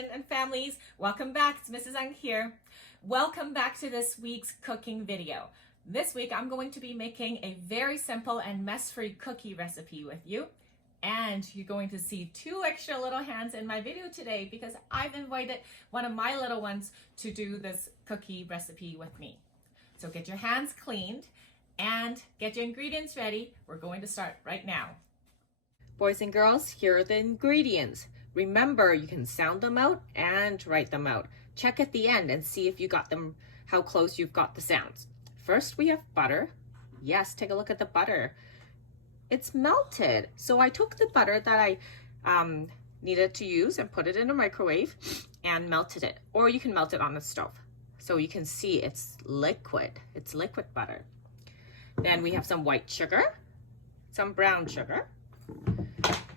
children and families. Welcome back. It's Mrs. Ang here. Welcome back to this week's cooking video. This week I'm going to be making a very simple and mess-free cookie recipe with you. And you're going to see two extra little hands in my video today because I've invited one of my little ones to do this cookie recipe with me. So get your hands cleaned and get your ingredients ready. We're going to start right now. Boys and girls, here are the ingredients. Remember, you can sound them out and write them out. Check at the end and see if you got them, how close you've got the sounds. First, we have butter. Yes, take a look at the butter. It's melted. So I took the butter that I needed to use and put it in a microwave and melted it. Or you can melt it on the stove. So you can see it's liquid. It's liquid butter. Then we have some white sugar, some brown sugar.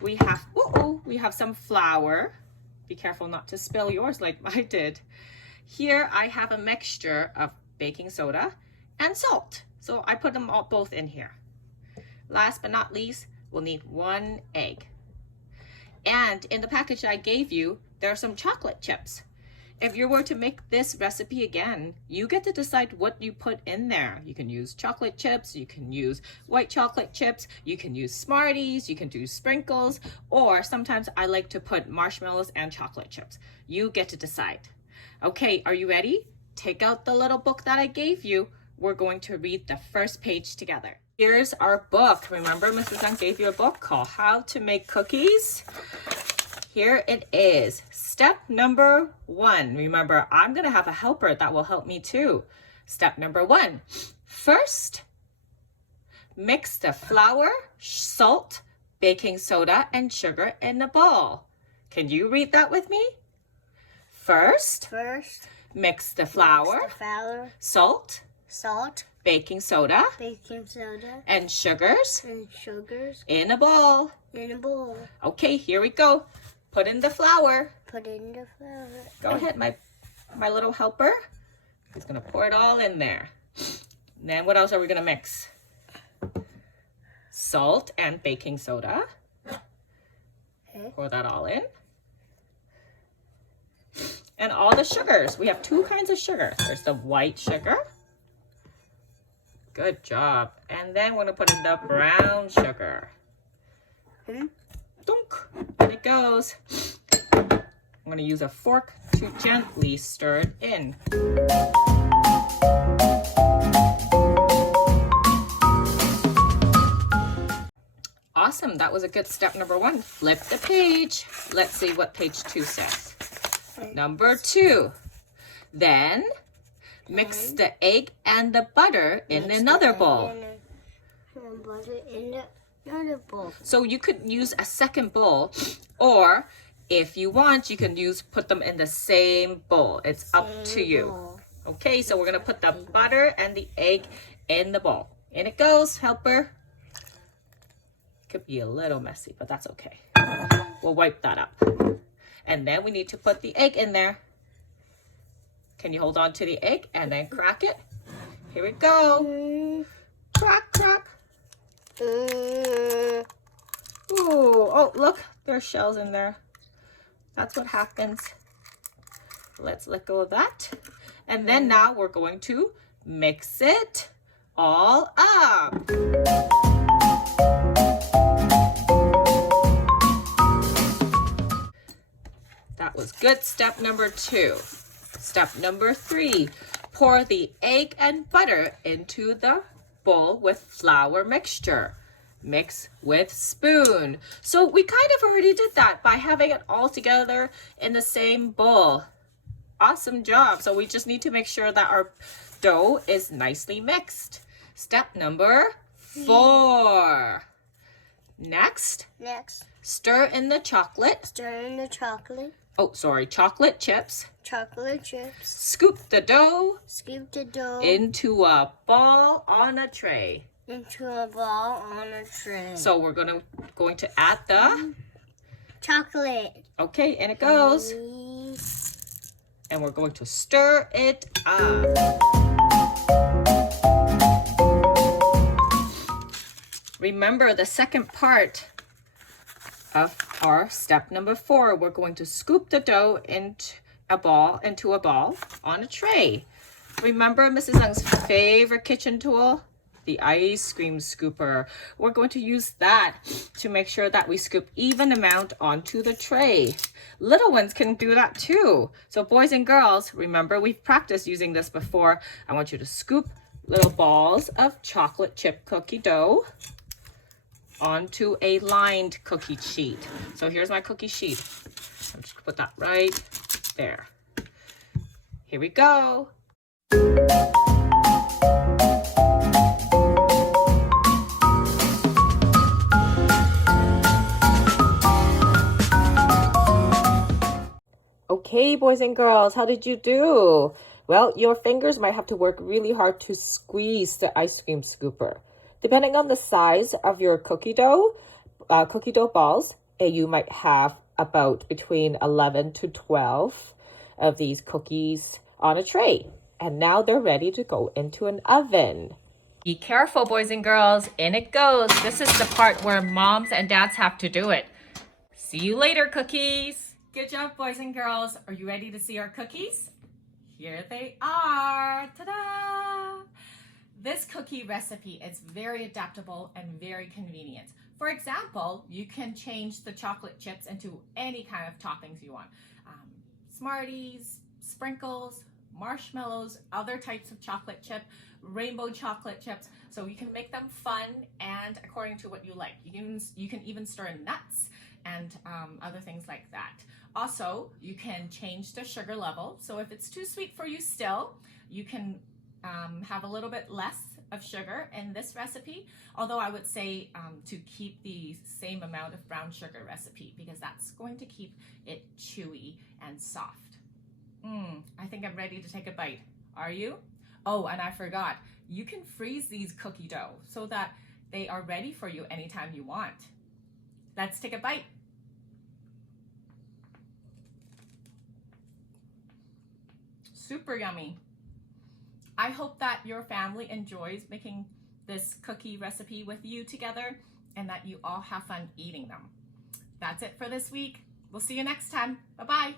We have some flour. Be careful not to spill yours like I did. Here I have a mixture of baking soda and salt. So I put them all both in here. Last but not least, we'll need 1 egg. And in the package I gave you, there are some chocolate chips. If you were to make this recipe again, you get to decide what you put in there. You can use chocolate chips, you can use white chocolate chips, you can use Smarties, you can do sprinkles, or sometimes I like to put marshmallows and chocolate chips. You get to decide. Okay, are you ready? Take out the little book that I gave you. We're going to read the first page together. Here's our book. Remember, Mrs. Ang gave you a book called How to Make Cookies? Here it is. Step number 1. Remember, I'm going to have a helper that will help me too. Step number 1. First, mix the flour, salt, baking soda, and sugar in a bowl. Can you read that with me? First, mix the flour, salt, baking soda, and sugars in a bowl. Okay, here we go. Put in the flour. Go ahead, my little helper. He's gonna pour it all in there. And then what else are we gonna mix? Salt and baking soda. Pour that all in. And all the sugars. We have 2 kinds of sugar. There's the white sugar. Good job. And then we're gonna put in the brown sugar. Dunk. And it goes. I'm going to use a fork to gently stir it in. Awesome. That was a good step number 1. Flip the page. Let's see what page 2 says. Number 2. Then mix the egg and the butter in another bowl. So you could use a second bowl, or if you want, you can put them in the same bowl. It's up to you. Okay, so we're gonna put the butter and the egg in the bowl. In it goes, helper. Could be a little messy, but that's okay. We'll wipe that up. And then we need to put the egg in there. Can you hold on to the egg and then crack it? Here we go. Crack, crack. Ooh, oh, look, there's shells in there. That's what happens. Let's let go of that. And then now we're going to mix it all up. That was good. Step number 2. Step number 3. Pour the egg and butter into the bowl with flour mixture. Mix with spoon. So we kind of already did that by having it all together in the same bowl. Awesome job. So we just need to make sure that our dough is nicely mixed. Step number 4. Next, stir in the chocolate. Oh, sorry, chocolate chips. Scoop the dough into a ball on a tray. So we're going to add the chocolate. Okay, and it goes. And we're going to stir it up. Remember the second part of our step number 4. We're going to scoop the dough into a ball on a tray. Remember Mrs. Young's favorite kitchen tool? The ice cream scooper. We're going to use that to make sure that we scoop even amount onto the tray. Little ones can do that too. So boys and girls, remember we've practiced using this before. I want you to scoop little balls of chocolate chip cookie dough onto a lined cookie sheet. So here's my cookie sheet. I'm just gonna put that right there. Here we go. Okay, boys and girls, how did you do? Well, your fingers might have to work really hard to squeeze the ice cream scooper. Depending on the size of your cookie dough balls, you might have about between 11 to 12 of these cookies on a tray. And now they're ready to go into an oven. Be careful, boys and girls. In it goes. This is the part where moms and dads have to do it. See you later, cookies. Good job, boys and girls. Are you ready to see our cookies? Here they are. Ta-da! This cookie recipe is very adaptable and very convenient. For example, you can change the chocolate chips into any kind of toppings you want. Smarties, sprinkles, marshmallows, other types of chocolate chip, rainbow chocolate chips. So you can make them fun and according to what you like. You can even stir in nuts and other things like that. Also, you can change the sugar level. So if it's too sweet for you still, you can have a little bit less of sugar in this recipe. Although I would say to keep the same amount of brown sugar recipe because that's going to keep it chewy and soft. I think I'm ready to take a bite. Are you? Oh, and I forgot. You can freeze these cookie dough so that they are ready for you anytime you want. Let's take a bite. Super yummy. I hope that your family enjoys making this cookie recipe with you together and that you all have fun eating them. That's it for this week. We'll see you next time. Bye-bye.